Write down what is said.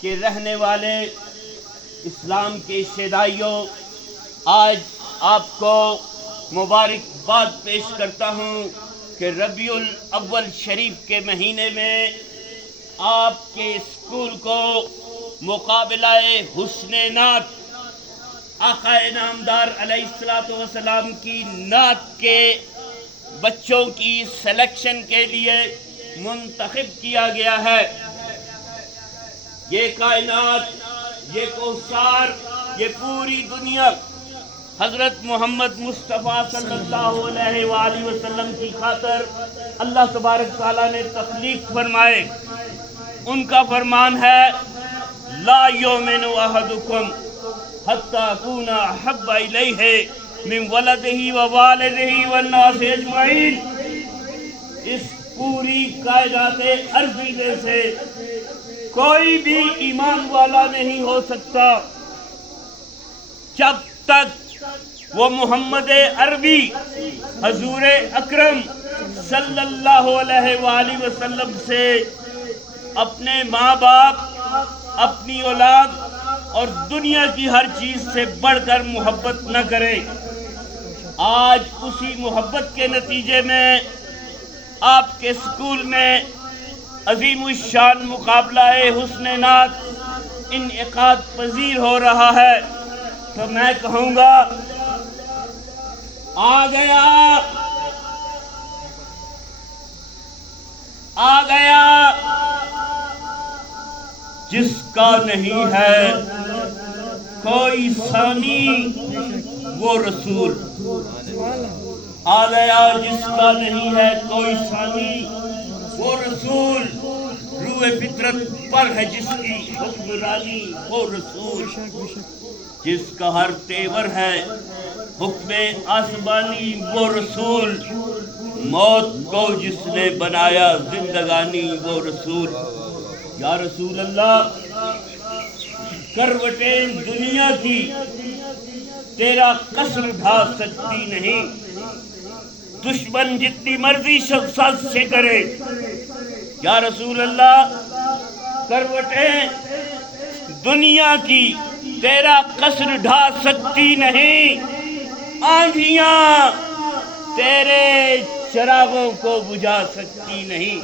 کے رہنے والے اسلام کے شیدائیوں، آج آپ کو مبارکباد پیش کرتا ہوں کہ ربیع الاول شریف کے مہینے میں آپ کے اسکول کو مقابلہ حسن نعت آقا انعامدار علیہ الصلوۃ والسلام کی نعت کے بچوں کی سلیکشن کے لیے منتخب کیا گیا ہے۔ یہ کائنات، یہ کوثر، یہ پوری دنیا حضرت محمد مصطفیٰ صلی اللہ علیہ وآلہ وسلم کی خاطر اللہ تبارک تعالیٰ نے تخلیق فرمائے۔ ان کا فرمان ہے لا یؤمن احدکم حتی اکون احب الیہ من ولدہ ووالدہ والناس اجمعین۔ اس پوری کائنات ارضی میں سے کوئی بھی ایمان والا نہیں ہو سکتا جب تک وہ محمد عربی حضور اکرم صلی اللہ علیہ وآلہ وسلم سے اپنے ماں باپ، اپنی اولاد اور دنیا کی ہر چیز سے بڑھ کر محبت نہ کرے۔ آج اسی محبت کے نتیجے میں آپ کے اسکول میں عظیم الشان مقابلہ حسن نعت انعقاد پذیر ہو رہا ہے، تو میں کہوں گا آ گیا جس کا نہیں ہے کوئی ثانی وہ رسول، آ گیا جس کا نہیں ہے کوئی ثانی وہ رسول، روح فطرت پر ہے جس کی حکمرانی وہ رسول، جس کا ہر تیور ہے حکم آسمانی وہ رسول، موت کو جس نے بنایا زندگانی وہ رسول۔ یا رسول اللہ، کروٹیں دنیا کی تیرا قصر ڈھا سکتی نہیں، دشمن جتنی مرضی شخص سے کرے۔ یا رسول اللہ، کروٹیں دنیا کی تیرا قصر ڈھا سکتی نہیں، آندھیاں تیرے چراغوں کو بجھا سکتی نہیں۔